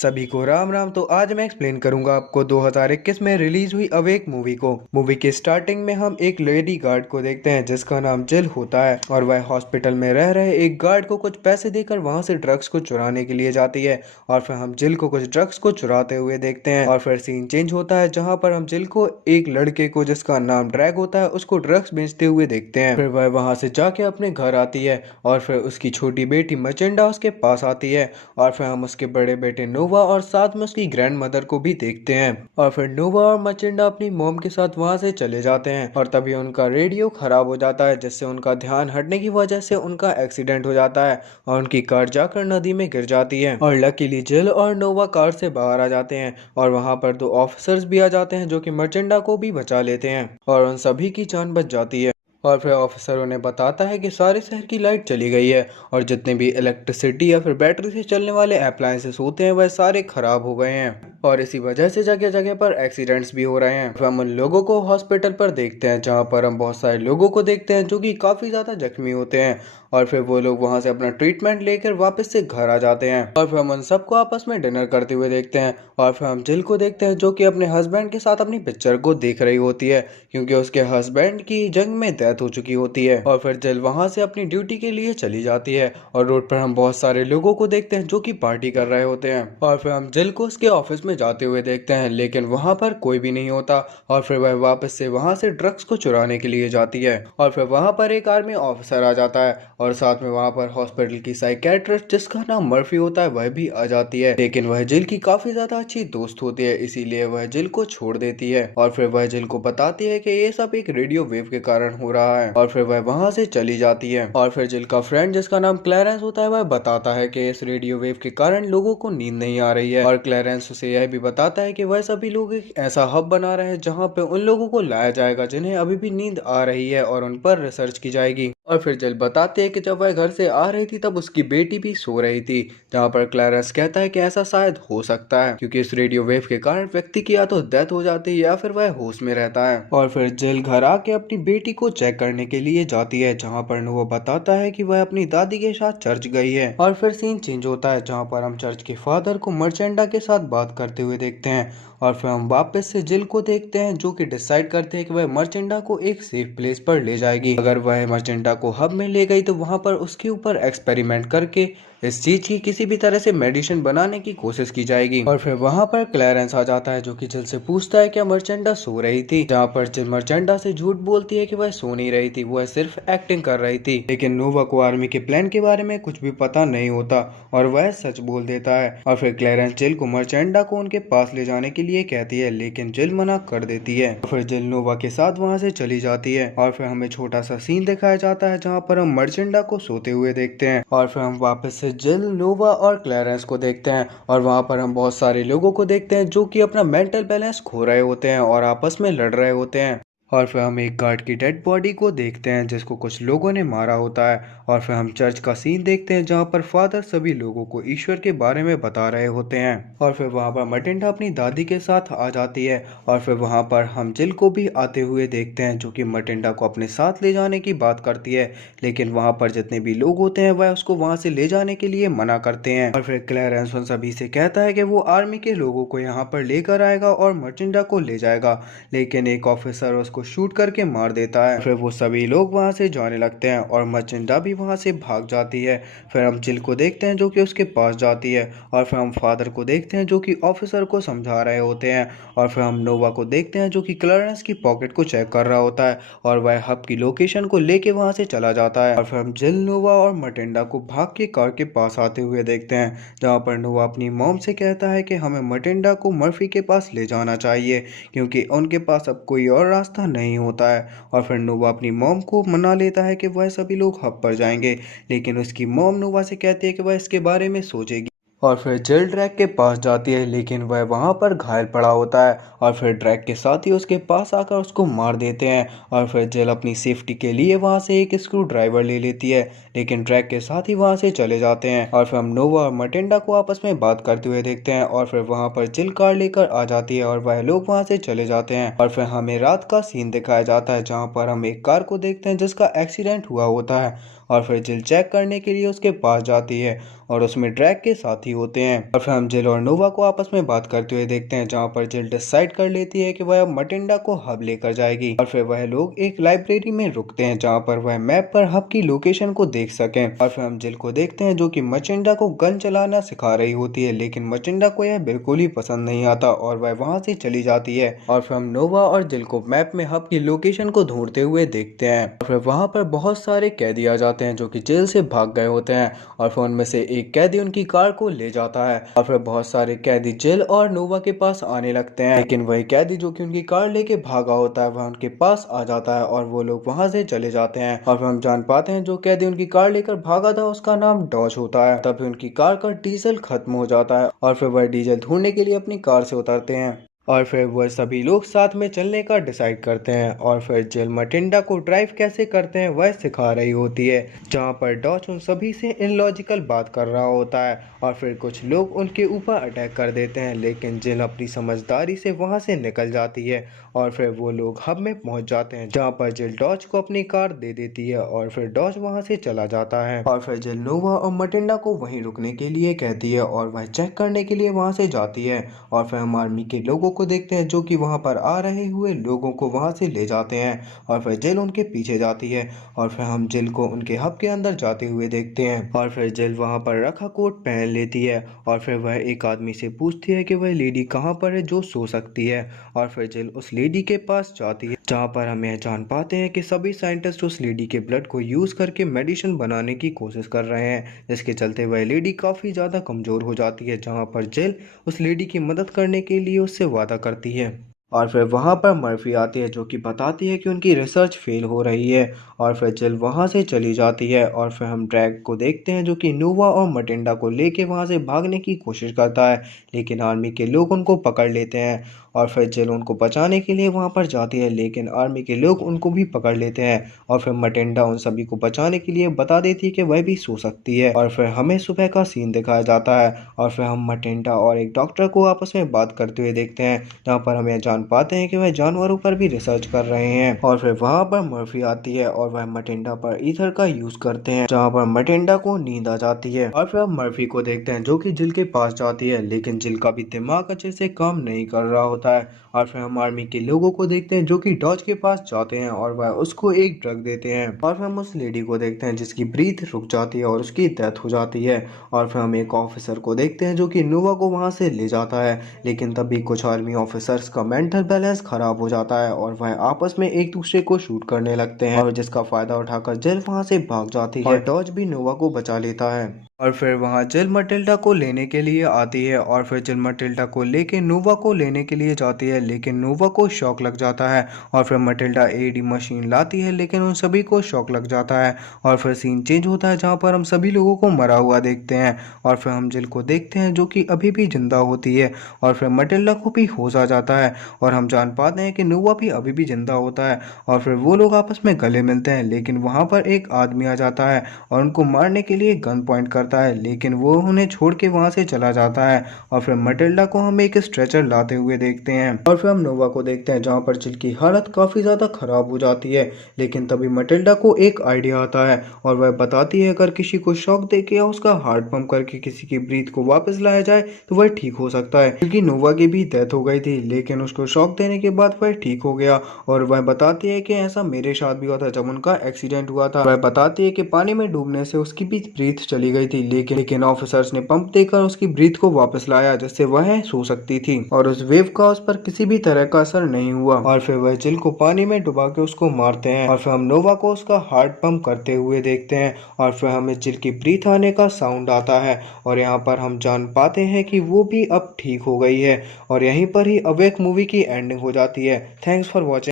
सभी को राम राम। तो आज मैं एक्सप्लेन करूंगा आपको 2021 में रिलीज हुई अवेक मूवी को। मूवी के स्टार्टिंग में हम एक लेडी गार्ड को देखते हैं जिसका नाम जिल होता है और वह हॉस्पिटल में रह रहे एक गार्ड को कुछ पैसे देकर वहां से ड्रग्स को चुराने के लिए जाती है और फिर हम जिल को कुछ ड्रग्स को चुराते हुए देखते हैं और फिर सीन चेंज होता है जहाँ पर हम जिल को एक लड़के को जिसका नाम ड्रैग होता है उसको ड्रग्स बेचते हुए देखते हैं। फिर वह वहां से जाके अपने घर आती है और फिर उसकी छोटी बेटी मचिंडा उसके पास आती है और फिर हम उसके बड़े बेटे नोवा और साथ में उसकी ग्रैंड मदर को भी देखते हैं और फिर नोवा और मचिंडा अपनी मॉम के साथ वहां से चले जाते हैं और तभी उनका रेडियो खराब हो जाता है जिससे उनका ध्यान हटने की वजह से उनका एक्सीडेंट हो जाता है और उनकी कार जाकर नदी में गिर जाती है और लकीली जिल और नोवा कार से बाहर आ जाते हैं और वहां पर दो ऑफिसर्स भी आ जाते हैं जो कि मचिंडा को भी बचा लेते हैं और उन सभी की जान बच जाती है। और फिर ऑफिसर उन्हें बताता है कि सारे शहर की लाइट चली गई है और जितने भी इलेक्ट्रिसिटी या फिर बैटरी से चलने वाले अप्लायंसेस होते हैं वह सारे खराब हो गए हैं और इसी वजह से जगह जगह पर एक्सीडेंट्स भी हो रहे हैं। फिर हम उन लोगों को हॉस्पिटल पर देखते हैं जहां पर हम बहुत सारे लोगों को देखते हैं जो कि काफी ज्यादा जख्मी होते हैं और फिर वो लोग वहां से अपना ट्रीटमेंट लेकर वापस से घर आ जाते हैं और फिर हम उन सबको आपस में डिनर करते हुए देखते हैं और फिर हम जिल को देखते हैं जो कि अपने हस्बैंड के साथ अपनी पिक्चर को देख रही होती है क्योंकि उसके हस्बैंड की जंग में डेथ हो चुकी होती है और फिर जिल वहां से अपनी ड्यूटी के लिए चली जाती है और रोड पर हम बहुत सारे लोगों को देखते हैं जो कि पार्टी कर रहे होते हैं और फिर हम जिल को उसके ऑफिस में जाते हुए देखते हैं लेकिन वहां पर कोई भी नहीं होता और फिर वह वापस से वहां से ड्रग्स को चुराने के लिए जाती है और फिर वहां पर एक आर्मी ऑफिसर आ जाता है और साथ में वहां पर हॉस्पिटल की साइकेट्रिस्ट जिसका नाम मर्फी होता है वह भी आ जाती है लेकिन वह जिल की काफी ज्यादा अच्छी दोस्त होती है इसीलिए वह जिल को छोड़ देती है और फिर वह जिल को बताती है कि ये सब एक रेडियो वेव के कारण हो रहा है और फिर वह वहां से चली जाती है और फिर जिल का फ्रेंड जिसका नाम क्लैरेंस होता है वह बताता है कि इस रेडियो वेव के कारण लोगों को नींद नहीं आ रही है और क्लैरेंस उसे यह भी बताता है कि वह सभी लोग एक ऐसा हब बना रहे हैं जहाँ पे उन लोगों को लाया जाएगा जिन्हें अभी भी नींद आ रही है और उन पर रिसर्च की जाएगी। और फिर जिल बताते हैं कि जब वह घर से आ रही थी तब उसकी बेटी भी सो रही थी जहाँ पर क्लैरेंस कहता है कि ऐसा शायद हो सकता है क्योंकि इस रेडियो वेव के कारण व्यक्ति की या तो डेथ हो जाती है या फिर वह होश में रहता है और फिर जिल घर आके अपनी बेटी को चेक करने के लिए जाती है जहाँ पर वो बताता है कि वह अपनी दादी के साथ चर्च गई है और फिर सीन चेंज होता है जहाँ पर हम चर्च के फादर को मर्चेंडा के साथ बात करते हुए देखते हैं और फिर हम वापस से जिल को देखते हैं जो कि डिसाइड करते हैं कि वह मर्चेंडा को एक सेफ प्लेस पर ले जाएगी। अगर वह मर्चेंडा को हब में ले गई तो वहां पर उसके ऊपर एक्सपेरिमेंट करके इस चीज की किसी भी तरह से मेडिसिन बनाने की कोशिश की जाएगी और फिर वहां पर क्लैरेंस आ जाता है जो कि जिल से पूछता है क्या मर्चेंडा सो रही थी जहाँ पर जिल मर्चेंडा से झूठ बोलती है कि वह सो नहीं रही थी वह सिर्फ एक्टिंग कर रही थी लेकिन नोवा को आर्मी के प्लान के बारे में कुछ भी पता नहीं होता और वह सच बोल देता है और फिर क्लैरेंस जिल को मर्चेंडा को उनके पास ले जाने के लिए कहती है लेकिन जिल मना कर देती है। फिर जिल नोवा के साथ वहां से चली जाती है और फिर हमें छोटा सा सीन दिखाया जाता है जहाँ पर हम मर्चेंडा को सोते हुए देखते हैं और फिर हम वापस से जिल नोवा और क्लैरेंस को देखते हैं और वहां पर हम बहुत सारे लोगों को देखते हैं जो कि अपना मेंटल बैलेंस खो रहे होते हैं और आपस में लड़ रहे होते हैं और फिर हम एक गार्ड की डेड बॉडी को देखते हैं जिसको कुछ लोगों ने मारा होता है और फिर हम चर्च का सीन देखते हैं जहाँ पर फादर सभी लोगों को ईश्वर के बारे में बता रहे होते हैं और फिर वहाँ पर मटिंडा अपनी दादी के साथ आ जाती है और फिर वहाँ पर हम जिल को भी आते हुए देखते हैं जो कि मटिंडा को अपने साथ ले जाने की बात करती है लेकिन वहाँ पर जितने भी लोग होते हैं वह उसको वहाँ से ले जाने के लिए मना करते हैं और फिर क्लैरेंस उन सभी से कहता है कि वो आर्मी के लोगों को यहाँ पर लेकर आएगा और मटिंडा को ले जाएगा लेकिन एक ऑफिसर उसको शूट करके मार देता है। फिर वो सभी लोग वहां से जाने लगते हैं और मचिंडा भी वहां से भाग जाती है। फिर हम जिल को देखते हैं जो कि उसके पास जाती है और फिर हम फादर को देखते हैं जो कि ऑफिसर को समझा रहे होते हैं और फिर हम नोवा को देखते हैं जो कि क्लैरेंस की पॉकेट को चेक कर रहा होता है और वह हब की लोकेशन को लेके वहां से चला जाता है और फिर हम जिल नोवा और मटिंडा को भाग के कार के पास आते हुए देखते हैं जहाँ पर नोवा अपनी मॉम से कहता है कि हमें मटिंडा को मर्फी के पास ले जाना चाहिए क्योंकि उनके पास अब कोई और रास्ता नहीं होता है और फिर नोवा अपनी मॉम को मना लेता है कि वह सभी लोग हब पर जाएंगे लेकिन उसकी मॉम नोवा से कहती है कि वह इसके बारे में सोचेगी और फिर जिल ड्रैग के पास जाती है लेकिन वह वहां पर घायल पड़ा होता है और फिर ड्रैग के साथ ही उसके पास आकर उसको मार देते हैं और फिर जिल अपनी सेफ्टी के लिए वहां से एक स्क्रू ड्राइवर ले लेती है लेकिन ड्रैग के साथ ही वहां से चले जाते हैं और फिर हम नोवा और मटिंडा को आपस में बात करते हुए देखते हैं और फिर वहां पर जिल कार लेकर आ जाती है और वह लोग वहां से चले जाते हैं और फिर हमें रात का सीन दिखाया जाता है जहाँ पर हम एक कार को देखते हैं जिसका एक्सीडेंट हुआ होता है और फिर जिल चेक करने के लिए उसके पास जाती है और उसमें ड्रैग के साथी होते हैं। और फिर हम जिल और नोवा को आपस में बात करते हुए देखते हैं, जहाँ पर जिल डिसाइड कर लेती है कि वह अब मटिंडा को हब लेकर जाएगी। और फिर वह लोग एक लाइब्रेरी में रुकते हैं, जहाँ पर वह मैप पर हब की लोकेशन को देख सकें। और फिर हम जिल को देखते हैं जो कि मटिंडा को गन चलाना सिखा रही होती है, लेकिन मटिंडा को यह बिल्कुल ही पसंद नहीं आता और वह वहां से चली जाती है। और फिर हम नोवा और जिल को मैप में हब की लोकेशन को ढूंढते हुए देखते हैं। और फिर वहां पर बहुत सारे कैदी आ जाते हैं जो कि जेल से भाग गए होते हैं। और फिर उनमें से एक कैदी उनकी कार को ले जाता है। और फिर बहुत सारे कैदी जिल और नोवा के पास आने लगते हैं, लेकिन वही कैदी जो कि उनकी कार लेके भागा होता है वह उनके पास आ जाता है और वो लोग वहां से चले जाते हैं। और फिर हम जान पाते हैं जो कैदी उनकी कार लेकर भागा था उसका नाम डॉज होता है। तभी उनकी कार का डीजल खत्म हो जाता है और फिर वह डीजल ढूंढने के लिए अपनी कार से उतरते हैं। और फिर वह सभी लोग साथ में चलने का डिसाइड करते हैं। और फिर जिल मटिंडा को ड्राइव कैसे करते हैं वह सिखा रही होती है, जहाँ पर डॉच उन सभी से इलॉजिकल बात कर रहा होता है। और फिर कुछ लोग उनके ऊपर अटैक कर देते हैं, लेकिन जिल अपनी समझदारी से वहां से निकल जाती है। और फिर वो लोग हब में पहुंच जाते हैं, जहाँ पर जिल डॉच को अपनी कार दे देती है और फिर डॉच वहां से चला जाता है। और फिर जिल नोवा और मटिंडा को वहीं रुकने के लिए कहती है और वह चेक करने के लिए वहां से जाती है। और फिर हम आर्मी के लोगों को देखते हैं जो कि वहां पर आ रहे हुए लोगों को वहां से ले जाते हैं। और फिर जिल उनके पीछे जाती है और फिर हम जिल को उनके हब के अंदर जाते हुए देखते हैं। और फिर जिल वहां पर रखा कोट पहन लेती है और फिर वह एक आदमी से पूछती है कि वह लेडी कहाँ पर है जो सो सकती है। और फिर जिल उस लेडी के पास जाती है, जहाँ पर हम यह जान पाते हैं कि सभी साइंटिस्ट उस लेडी के ब्लड को यूज करके मेडिसिन बनाने की कोशिश कर रहे हैं, जिसके चलते वह लेडी काफी ज्यादा कमजोर हो जाती है। जहाँ पर जिल उस लेडी की मदद करने के लिए उससे वादा करती है। और फिर वहां पर मर्फी आती है जो कि बताती है कि उनकी रिसर्च फेल हो रही है। और फिर जिल वहां से चली जाती है। और फिर हम ड्रैग को देखते हैं जो कि नोवा और मटिंडा को लेके वहां से भागने की कोशिश करता है, लेकिन आर्मी के लोग उनको पकड़ लेते हैं। और फिर जिल उनको बचाने के लिए वहां पर जाती है, लेकिन आर्मी के लोग उनको भी पकड़ लेते हैं। और फिर मटिंडा उन सभी को बचाने के लिए बता देती है कि वह भी सो सकती है। और फिर हमें सुबह का सीन दिखाया जाता है और फिर हम मटिंडा और एक डॉक्टर को आपस में बात करते हुए देखते हैं, जहाँ पर हमें जान पाते हैं कि वह जानवरों पर भी रिसर्च कर रहे हैं। और फिर वहां पर मर्फी आती है और वह मटिंडा पर ईथर का यूज करते हैं, जहाँ पर मटिंडा को नींद आ जाती है। और फिर हम मर्फी को देखते हैं जो कि जिल के पास जाती है, लेकिन जिल का भी दिमाग अच्छे से काम नहीं कर रहा होता है। और फिर हम आर्मी के लोगों को देखते हैं जो कि डॉज के पास जाते हैं और वह उसको एक ड्रग देते हैं। और फिर हम उस लेडी को देखते हैं जिसकी ब्रीथ रुक जाती है और उसकी डेथ हो जाती है। और फिर हम एक ऑफिसर को देखते हैं जो कि नोवा को वहां से ले जाता है, लेकिन तभी कुछ आर्मी ऑफिसर्स का मेंटल बैलेंस खराब हो जाता है और वह आपस में एक दूसरे को शूट करने लगते हैं, और जिसका फायदा उठाकर जिल वहां से भाग जाती है और डॉज भी नोवा को बचा लेता है। और फिर वहां जिल मटिल्डा को लेने के लिए आती है और फिर जिल मटिल्डा को लेके नोवा को लेने के लिए जाती है, लेकिन नोवा को शॉक लग जाता है। और फिर मटिल्डा एडी मशीन लाती है, लेकिन उन सभी को शॉक लग जाता है। और फिर सीन चेंज होता है जहाँ पर हम सभी लोगों को मरा हुआ देखते हैं। और फिर हम जिल को देखते हैं जो कि अभी भी जिंदा होती है। और फिर मटिल्डा को भी होश आ जाता है और हम जान पाते हैं कि नोवा भी अभी भी जिंदा होता है। और फिर वो लोग आपस में गले मिलते हैं, लेकिन वहां पर एक आदमी आ जाता है और उनको मारने के लिए गन पॉइंट करता है, लेकिन वो उन्हें छोड़ के वहां से चला जाता है। और फिर मटिल्डा को हम एक स्ट्रेचर लाते हुए देखते हैं। और फिर हम नोवा को देखते हैं जहाँ पर जिल की हालत काफी ज्यादा खराब हो जाती है, लेकिन तभी मटिल्डा को एक आइडिया आता है और वह बताती है अगर किसी को शॉक देके या उसका हार्ट पंप करके किसी की ब्रीथ को वापस लाया जाए तो वह ठीक हो सकता है, क्योंकि नोवा की भी डेथ हो गई थी, लेकिन उसको शॉक देने के बाद वह ठीक हो गया। और वह बताती है कि ऐसा मेरे साथ भी हुआ था जब उनका एक्सीडेंट हुआ था। वह बताती है कि पानी में डूबने से उसकी भी ब्रीथ चली गई थी, लेकिन ऑफिसर्स ने पंप देकर उसकी ब्रीथ को वापस लाया जिससे वह सो सकती थी, और उस वेव का उस पर किसी भी तरह का असर नहीं हुआ। और फिर वह जिल को पानी में डुबा के उसको मारते हैं। और फिर हम नोवा को उसका हार्ट पंप करते हुए देखते हैं और फिर हमें जिल की ब्रीथ आने का साउंड आता है और यहाँ पर हम जान पाते हैं कि वो भी अब ठीक हो गई है। और यहीं पर ही अवेक मूवी की एंडिंग हो जाती है। Thanks for watching.